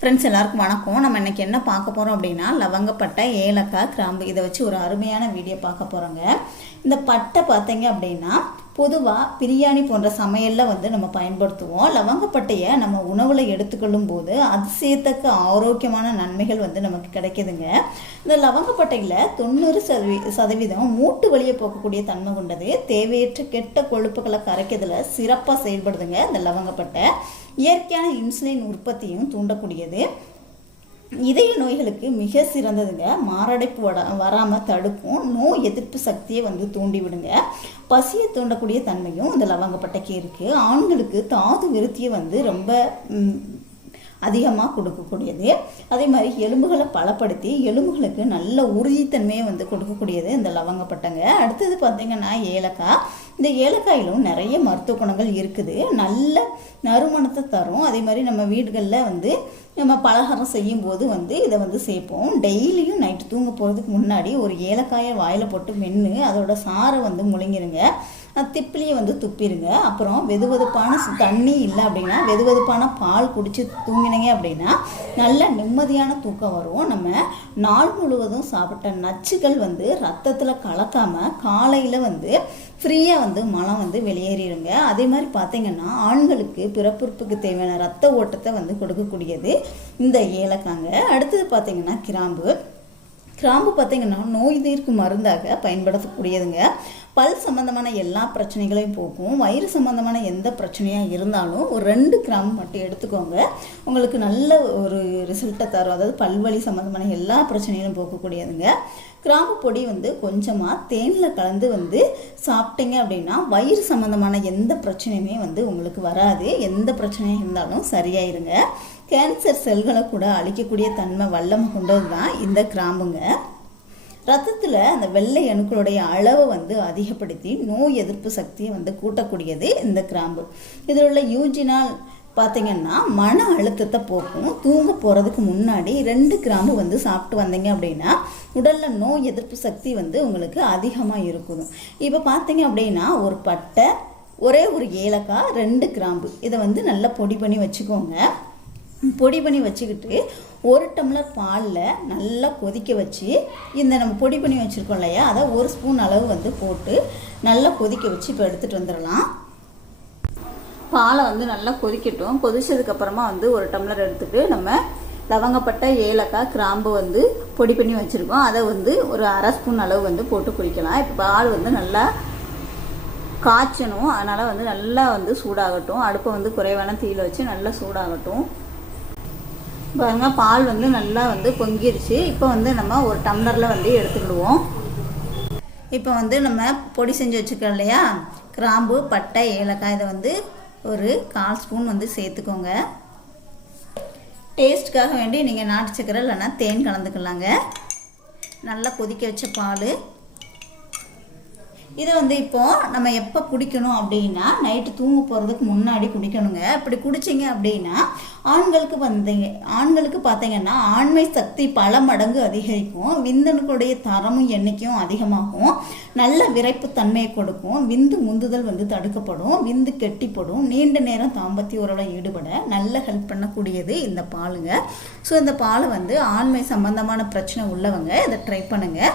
Friends எல்லாருக்கும் வணக்கம். நம்ம இன்றைக்கி என்ன பார்க்க போகிறோம் அப்படின்னா லவங்கப்பட்டை ஏலக்காய் கிராம்பு இதை வச்சு ஒரு அருமையான வீடியோ பார்க்க போகிறோங்க இந்த பட்டை பார்த்தீங்க அப்படின்னா பொதுவாக பிரியாணி போன்ற சமையலில் வந்து நம்ம பயன்படுத்துவோம். லவங்கப்பட்டையை நம்ம உணவில் எடுத்துக்கொள்ளும் போது அதிசயத்தக்க ஆரோக்கியமான நன்மைகள் வந்து நமக்கு கிடைக்குதுங்க. இந்த லவங்கப்பட்டையில் தொண்ணூறு சதவீ சதவீதம் மூட்டு வழியை போக்கக்கூடிய தன்மை கொண்டது. தேவையற்ற கெட்ட கொழுப்புகளை கரைக்கிறதுல சிறப்பாக செயல்படுதுங்க இந்த லவங்கப்பட்டை. இயற்கையான இன்சுலின் உற்பத்தியும் தூண்டக்கூடியது. இதய நோய்களுக்கு மிக சிறந்ததுங்க. மாரடைப்பு வட வராமல் தடுக்கும். நோய் எதிர்ப்பு சக்தியை வந்து தூண்டிவிடுங்க. பசியை தூண்டக்கூடிய தன்மையும் இந்த லவங்கப்பட்டைக்கு இருக்குது ஆண்களுக்கு தாது விருத்தியை வந்து ரொம்ப அதிகமாக கொடுக்கக்கூடியது. அதே மாதிரி எலும்புகளை பலப்படுத்தி எலும்புகளுக்கு நல்ல உறுதித்தன்மையை வந்து கொடுக்கக்கூடியது இந்த லவங்கப்பட்டங்க அடுத்தது பார்த்தீங்கன்னா ஏலக்காய். இந்த ஏலக்காயிலும் நிறைய மருத்துவ குணங்கள் இருக்குது. நல்ல நறுமணத்தை தரும். அதே மாதிரி நம்ம வீடுகளில் வந்து நம்ம பலகாரம் செய்யும் போது வந்து இதை வந்து சேர்ப்போம். டெய்லியும் நைட்டு தூங்க போகிறதுக்கு முன்னாடி ஒரு ஏலக்காயை வாயில் போட்டு மென்று அதோட சாறை வந்து முழுங்கிருங்க. திப்பிலியை வந்து துப்பிடுங்க அப்புறம் வெதுவெதுப்பான தண்ணி இல்லை அப்படின்னா வெதுவெதுப்பான பால் குடித்து தூங்கினீங்க அப்படின்னா நல்ல நிம்மதியான தூக்கம் வரும். நம்ம நாள் முழுவதும் சாப்பிட்ட நச்சுகள் வந்து ரத்தத்தில் கலக்காமல் காலையில் வந்து ஃப்ரீயாக வந்து மலம் வந்து வெளியேறிடுங்க. அதே மாதிரி பார்த்தீங்கன்னா ஆண்களுக்கு பிறப்புறுப்புக்கு தேவையான ரத்த ஓட்டத்தை வந்து கொடுக்கக்கூடியது இந்த ஏலக்காங்க. அடுத்தது பார்த்தீங்கன்னா கிராம்பு. கிராம்பு பார்த்தீங்கன்னா நோய் தீர்க்கும் மருந்தாக பயன்படுத்தக்கூடியதுங்க. பல் சம்மந்தமான எல்லா பிரச்சனைகளையும் போக்கும். வயிறு சம்மந்தமான எந்த பிரச்சனையாக இருந்தாலும் ஒரு ரெண்டு கிராம் மட்டும் எடுத்துக்கோங்க. உங்களுக்கு நல்ல ஒரு ரிசல்ட்டை தரும். அதாவது பல்வழி சம்மந்தமான எல்லா பிரச்சனைகளும் போக்கக்கூடியதுங்க. கிராம்பு பொடி வந்து கொஞ்சமாக தேனில் கலந்து வந்து சாப்பிட்டீங்க அப்படின்னா வயிறு சம்மந்தமான எந்த பிரச்சனையுமே வந்து உங்களுக்கு வராது. எந்த பிரச்சனையாக இருந்தாலும் சரியாயிருங்க. கேன்சர் செல்களை கூட அழிக்கக்கூடிய தன்மை வல்லமை கொண்டது தான் இந்த கிராம்புங்க ரத்தத்தில் அந்த வெள்ளை அணுக்களுடைய அளவை வந்து அதிகப்படுத்தி நோய் எதிர்ப்பு சக்தியை வந்து கூட்டக்கூடியது இந்த கிராம்பு. இதில் உள்ள யூஜினால் பார்த்தீங்கன்னா மன அழுத்தத்தை போக்கும். தூங்க போகிறதுக்கு முன்னாடி ரெண்டு கிராம்பு வந்து சாப்பிட்டு வந்தீங்க அப்படின்னா உடலில் நோய் எதிர்ப்பு சக்தி வந்து உங்களுக்கு அதிகமாக இருக்கணும் இப்போ பார்த்தீங்க அப்படின்னா ஒரு பட்டை ஒரே ஒரு ஏலக்காய் ரெண்டு கிராம்பு. இதை வந்து நல்லா பொடி பண்ணி வச்சுக்கோங்க. பொடி பண்ணி வச்சுக்கிட்டு ஒரு டம்ளர் பாலில் நல்லா கொதிக்க வச்சு இந்த நம்ம பொடி பண்ணி வச்சுருக்கோம் இல்லையா அதை ஒரு ஸ்பூன் அளவு வந்து போட்டு நல்லா கொதிக்க வச்சு இப்போ எடுத்துகிட்டு வந்துடலாம். பாலை வந்து நல்லா கொதிக்கட்டும். கொதிச்சதுக்கப்புறமா வந்து ஒரு டம்ளர் எடுத்துட்டு நம்ம லவங்கப்பட்டை ஏலக்காய் கிராம்பு வந்து பொடி பண்ணி வச்சுருக்கோம். அதை வந்து ஒரு அரை ஸ்பூன் அளவு வந்து போட்டு குடிக்கலாம். இப்போ பால் வந்து நல்லா காய்ச்சணும். அதனால் வந்து நல்லா வந்து சூடாகட்டும். அடுப்பை வந்து குறைவான தீயில் வச்சு நல்லா சூடாகட்டும். பாருங்க பால் வந்து நல்லா வந்து பொங்கிருச்சு. இப்போ வந்து நம்ம ஒரு டம்ளரில் வந்து எடுத்துக்கிடுவோம். இப்போ வந்து நம்ம பொடி செஞ்சு வச்சுக்கிறோம் இல்லையா? கிராம்பு பட்டை ஏலக்காய் இதை வந்து ஒரு கால் ஸ்பூன் வந்து சேர்த்துக்கோங்க. டேஸ்ட்டுக்காக வேண்டி நீங்கள் நாட்டு சக்கரை இல்லைன்னா தேன் கலந்துக்கலாங்க. நல்லா கொதிக்க வச்ச பால். இதை வந்து இப்போ நம்ம எப்போ குடிக்கணும் அப்படின்னா நைட்டு தூங்க போகிறதுக்கு முன்னாடி குடிக்கணுங்க. இப்படி குடிச்சிங்க அப்படின்னா ஆண்களுக்கு வந்தீங்க ஆண்களுக்கு பார்த்தீங்கன்னா ஆண்மை சக்தி பல மடங்கு அதிகரிக்கும். விந்தணுக்களுடைய தரமும் எண்ணிக்கையும் அதிகமாகும். நல்ல விரைப்பு தன்மையை கொடுக்கும். விந்து முந்துதல் வந்து தடுக்கப்படும். விந்து கெட்டிப்படும். நீண்ட நேரம் தாம்பத்திய உறவில் ஈடுபட நல்ல ஹெல்ப் பண்ணக்கூடியது இந்த பாலுங்க. ஸோ இந்த பாலை வந்து ஆண்மை சம்பந்தமான பிரச்சனை உள்ளவங்க இதை ட்ரை பண்ணுங்கள்